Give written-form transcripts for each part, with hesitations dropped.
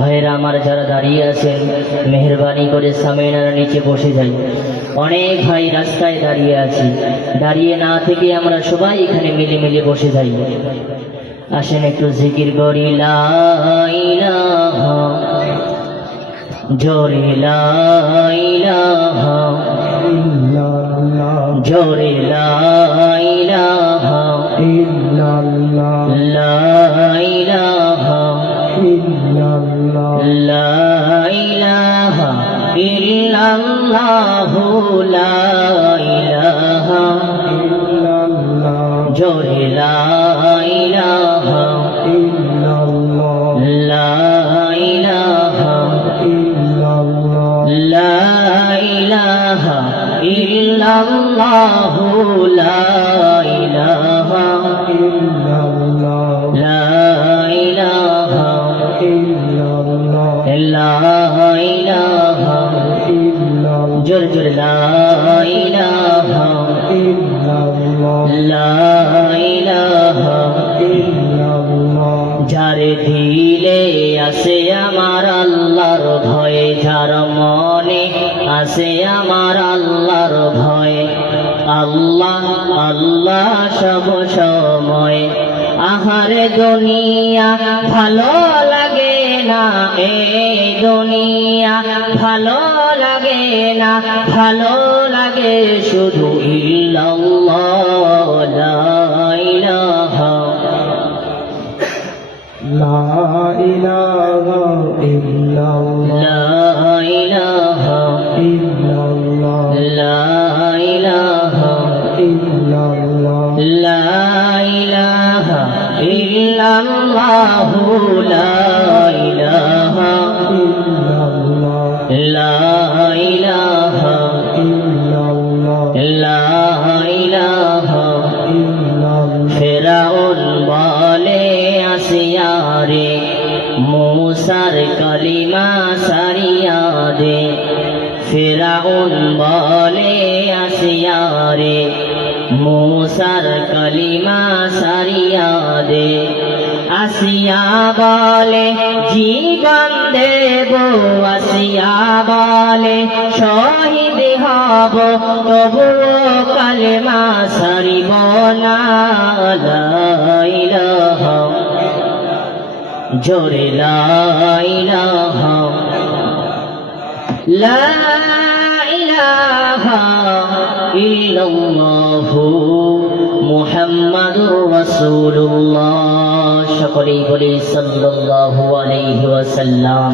ভাইরা আমার যারা দাঁড়িয়ে আছেন মেহেরবানি করে সামিনার নিচে বসে যাই। অনেক ভাই রাস্তায় দাঁড়িয়ে আছি, দাঁড়িয়ে না থেকে আমরা সবাই এখানে মিলে মিলে বসে যাই। আসেন একটু জিকির করি লা ইলাহা, জোরে লা ইলাহা ইল্লাল্লাহ, জোরে লা ইলাহা ইল্লাল্লাহ, লা ইলাহা ইল্লাল্লাহ, লা ইলাহা ইল্লাল্লাহ, লা ইলাহা ইল্লাল্লাহ, জোরে লা ইলাহা ইল্লাল্লাহ, লা ইলাহা ইল্লাল্লাহ, লা ইলাহা ইল্লাল্লাহ, লা ইলাহা ইল্লাল্লাহ, লা ইলাহা ইল্লাল্লাহ, লা ইলাহা ইল্লাল্লাহ, জোরে জোরে লা ইলাহা ইল্লাল্লাহ, লা ইলাহা ইল্লাল্লাহ। যারে দিলে আসে আমার আল্লাহর ভয়, যার মনে আসে আমার আল্লাহর ভয়, আল্লাহ আল্লাহ সব সময়। আহারে দুনিয়া ভালো লাগে না, এই দুনিয়া ভালো লাগে না, ভালো লাগে শুধু ইল্লাল্লাহ, লা ইলাহা লা ইলাহা ইল্লাল্লাহ, লা ইলাহা ইল্লাল্লাহ, লা ইলাহা ইল্লাল্লাহ, লা ইলাহা ইল্লাল্লাহ, লা ইলাহা ইল্লাল্লাহ, লা ইলাহা ইল্লাল্লাহ, লা ইলাহা ইল্লাল্লাহ। ফিরআউন বলে আসিয়ারে মুসার কলিমা সারিয়া দে, ফিরআউন বলে আসিয়ারে মুসার কলিমা সারিয়া দে, আসিয়া বলে জীবন দেব, আসিয়া বলে শহীদ হব, তবুও কলিমা সারিব না, লা ইলাহা, জোরে লা ইলাহা, লা ইলাহা ইল্লাল্লাহ, মুহাম্মাদুর রাসূলুল্লাহ। সকলেই বলি সাল্লাল্লাহু আলাইহি ওয়াসাল্লাম।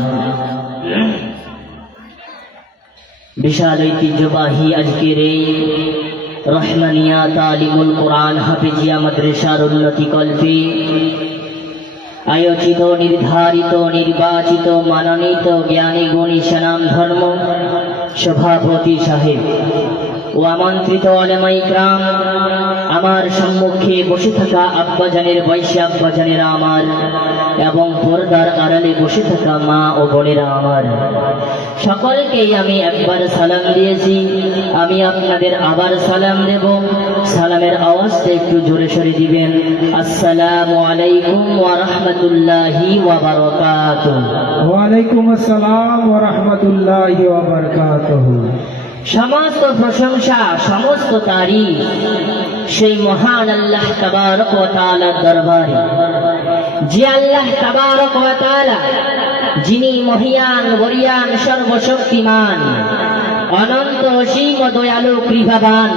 বিশাল ঐতিহ্যবাহী আজকের এই রহমানিয়া তালিমুল কোরআন হাফিজিয়া মাদ্রাসার উন্নতি কল্পে আয়োজিত, নির্ধারিত, নির্বাচিত, মনোনীত জ্ঞানী গুণী সনাম ধর্ম সভাপতি সাহেব ও আমন্ত্রিত উলামা ইকরাম, আমার সম্মুখে বসে থাকা আব্বাজানের বয়সী আব্বাজানেরা আমার, এবং পর্দার আড়ালে বসে থাকা মা ও বোনেরা আমার, সকলকেই আমি একবার সালাম দিয়েছি, আমি আপনাদের আবার সালাম দেব। সালামের আওয়াজটা একটু জোরে সরে দিবেন। আসসালামু আলাইকুম ওয়া রাহমাতুল্লাহি ওয়া বারাকাতুহু। ওয়া আলাইকুম আসসালাম ওয়া রাহমাতুল্লাহি ওয়া বারাকাতুহু। সমস্ত প্রশংসা, সমস্ত তারিফ সেই মহান আল্লাহ তাবারক ওয়া তাআলার দরবারে, যে আল্লাহ তাবারক ওয়া তাআলা যিনি মহিয়ান বরিয়ান সর্বশক্তিমান অনন্ত অসীম দয়ালু কৃপাবান,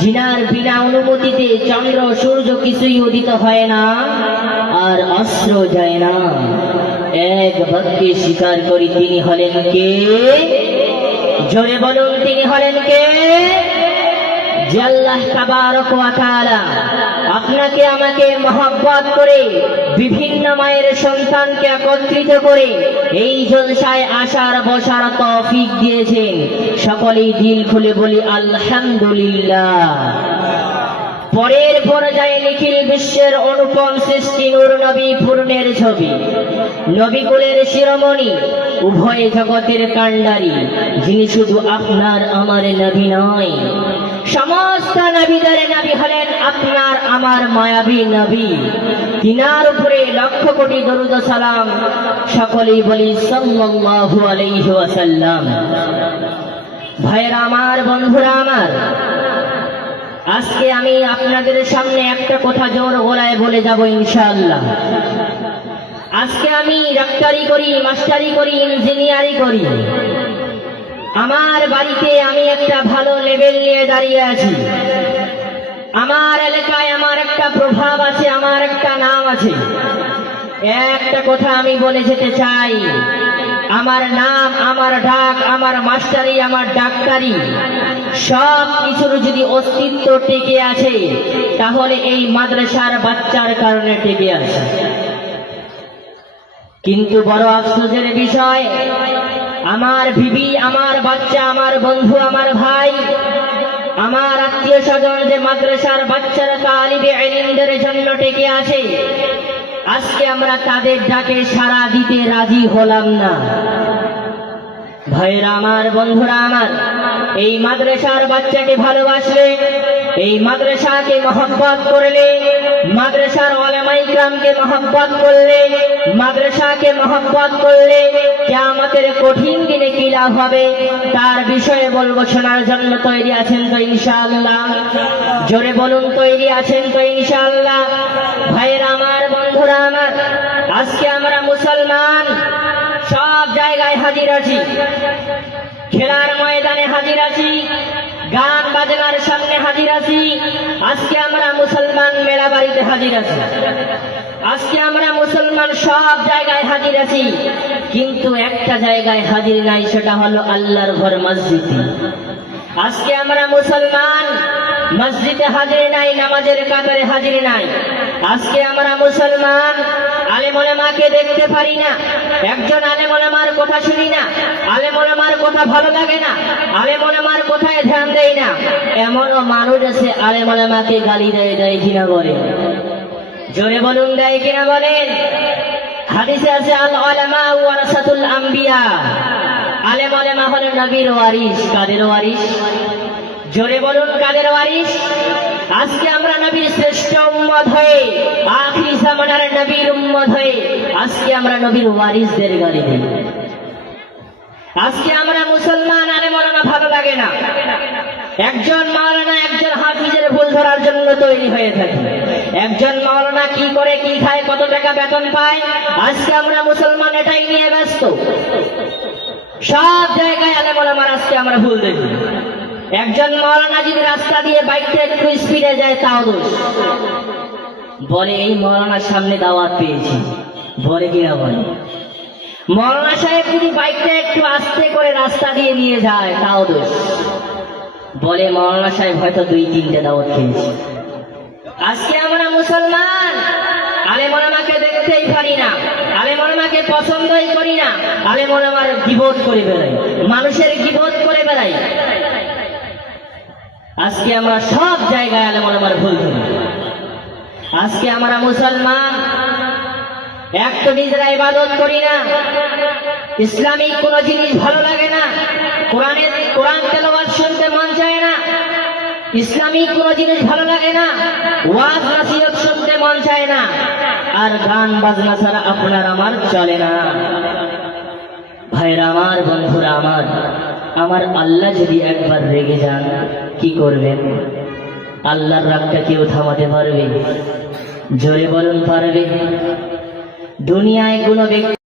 যিনার বিনা অনুমতিতে চন্দ্র সূর্য কিছুই উদিত হয় না আর অস্ত্র যায় না। এক বাক্যে স্বীকার করি, তিনি হলেন কে? জোরে বলুন, তিনি হলেন কে? যে আল্লাহ তাবারক ওয়া তাআলা আপনাকে আমাকে মহব্বত করে বিভিন্ন মায়ের সন্তানকে একত্রিত করে এই জলসায় আসার বসার তৌফিক দিয়েছেন। সকলেই দিল খুলে বলি আলহামদুলিল্লাহ। পরের পর্যায়ে নিখিল বিশ্বের অনুপম সৃষ্টি নূর নবী পূর্ণের ছবি, নবীকুলের শিরোমণি, উভয় জগতের কাণ্ডারী, যিনি শুধু আপনার আমার নবী নয়, সমস্ত নবীদের নবী হলেন আপনার আমার মায়াবী নবী। তিনার উপরে লক্ষ কোটি দরুদ ও সালাম, সকলেই বলি সাল্লাল্লাহু আলাইহি ওয়াসাল্লাম। ভাইরা আমার, বন্ধুরা আমার, আজকে আমি আপনাদের সামনে একটা কথা জোর গলায় বলে যাব ইনশাআল্লাহ। আজকে আমি ডাক্তারি করি, মাস্টারি করি, ইঞ্জিনিয়ারিং করি। আমার বাড়িতে আমি একটা ভালো লেভেল নিয়ে দাঁড়িয়ে আছি। আমার এলাকায় আমার একটা প্রভাব আছে, আমার একটা নাম আছে। একটা কথা আমি বলে যেতে চাই, আমার নাম, আমার ডাক, আমার মাস্টারি, আমার ডাক্তারি সব কিছুর যদি অস্তিত্ব টিকে আছে, তাহলে এই মাদ্রাসার বাচ্চার কারণে টিকে আছে। কিন্তু বড় আফসোসের বিষয়, আমার বিবি, আমার বাচ্চা, আমার বন্ধু, আমার ভাই, আমার আত্মীয় স্বজন যে মাদ্রাসার বাচ্চারা তালিবে ইলমদের জন্য টিকে আছে, আজকে আমরা তাদের ডাকে সাড়া দিতে রাজি হলাম না। ভাইরা আমার, বন্ধুরা আমার, এই মাদ্রাসার বাচ্চাকে ভালোবাসলে, এই মাদ্রাসাকে মহব্বত করলে, মাদ্রাসার উলামায়ে কিরামকে মহব্বত করলে, মাদ্রাসাকে মহব্বত করলে কিয়ামতের কঠিন দিনে কি লাভ হবে তার বিষয়ে বলবো। শোনার জন্য তৈরি আছেন তো ইনশাআল্লাহ? জোরে বলুন, তৈরি আছেন তো ইনশাআল্লাহ? ভাইরা আমার, বন্ধুরা আমার, আজকে আমরা মুসলমান সব জায়গায় হাজির আছি। খেলার ময়দানে হাজির আছি, গান বাজনার সামনে হাজির আছি। আজকে আমরা মুসলমান মেলা বাড়িতে হাজির আছি। আজকে আমরা মুসলমান সব জায়গায় হাজির আছি, কিন্তু একটা জায়গায় হাজির নাই, সেটা হলো আল্লাহর ঘর, মসজিদে। আজকে আমরা মুসলমান মসজিদে হাজির নাই, নামাজের কাতারে হাজির নাই। আজকে আমরা মুসলমান আলেম ওলামাকে দেখতে পারি না, একজন আলেম ওলামার কথা শুনি না, আলেম ওলামার কথা ভালো লাগে না, আলেম ওলামার কথায় ধ্যান দেই না। এমনও মানুষ আছে আলেম ওলামাকে গালি দেয় কিনা বলে? জোরে বলুন, দেয় কিনা বলেন? হাদিসে আছে আল উলামা ওয়ারাসাতুল আম্বিয়া, আলেম ওলামা হলো নবীর ওয়ারিস। কাদের ওয়ারিস? জোরে বলুন, কাদের ওয়ারিস? আজকে আমরা নবীর শ্রেষ্ঠ উম্মত হয়ে, আখির জামানার নবীর উম্মত হয়ে আজকে আমরা নবীর ওয়ারিসদের গালি দিই। আজকে আমরা মুসলমান আলেম ওলামা ভালো লাগে না, একজন মাওলানা, একজন হাফিজের ভুল ধরার জন্য তৈরি হয়ে থাকে। একজন মাওলানা কি করে, কি খায়, কত টাকা বেতন পায়, আজকে আমরা মুসলমান এটাই নিয়ে ব্যস্ত। সব জায়গায় আলেম ওলামার আজকে আমরা ভুল দেখি। একজন মাওলানা যদি রাস্তা দিয়ে বাইকটা একটু স্পিডে যায়, তাও দোষ। বলে এই মাওলানার সামনে দাওয়াত পেয়েছি, বলে কিনা বলে? মাওলানা সাহেব যদি বাইকটা একটু আস্তে করে রাস্তা দিয়ে নিয়ে যায়, তাও দোষ। বলে মাওলানা সাহেব হয়তো 2-3টে দাওয়াত পেয়েছে। আজকে আমরা মুসলমান আলেম ওলামাকে দেখতেই পারি না, আলেম ওলামাকে পছন্দই করি না, আলেম ওলামার গীবত করে বেড়াই, মানুষের গীবত করে বেড়াই। আজকে আমরা সব জায়গায় আলেম ওলামার ভুল ধরি। আজকে আমরা মুসলমান একটা নিজেরা ইবাদত করি না, ইসলামিক কোন জিনিস ভালো লাগে না, কোরআন তেলাওয়াত শুনতে মন চায় না, ইসলামিক কোন জিনিস ভালো লাগে না, ওয়াজ নসিহত শুনতে মন চায় না, আর গান বাজনা ছাড়া আপনার আমার চলে না। ভাইরা আমার, বন্ধুরা আমার, আমার আল্লাহ যদি একবার রেগে যান, কি করবেন? আল্লাহর রাগটা কেউ থামাতে পারবে? জোরে বলুন, পারবে? দুনিয়ায় কোনো ব্যক্তি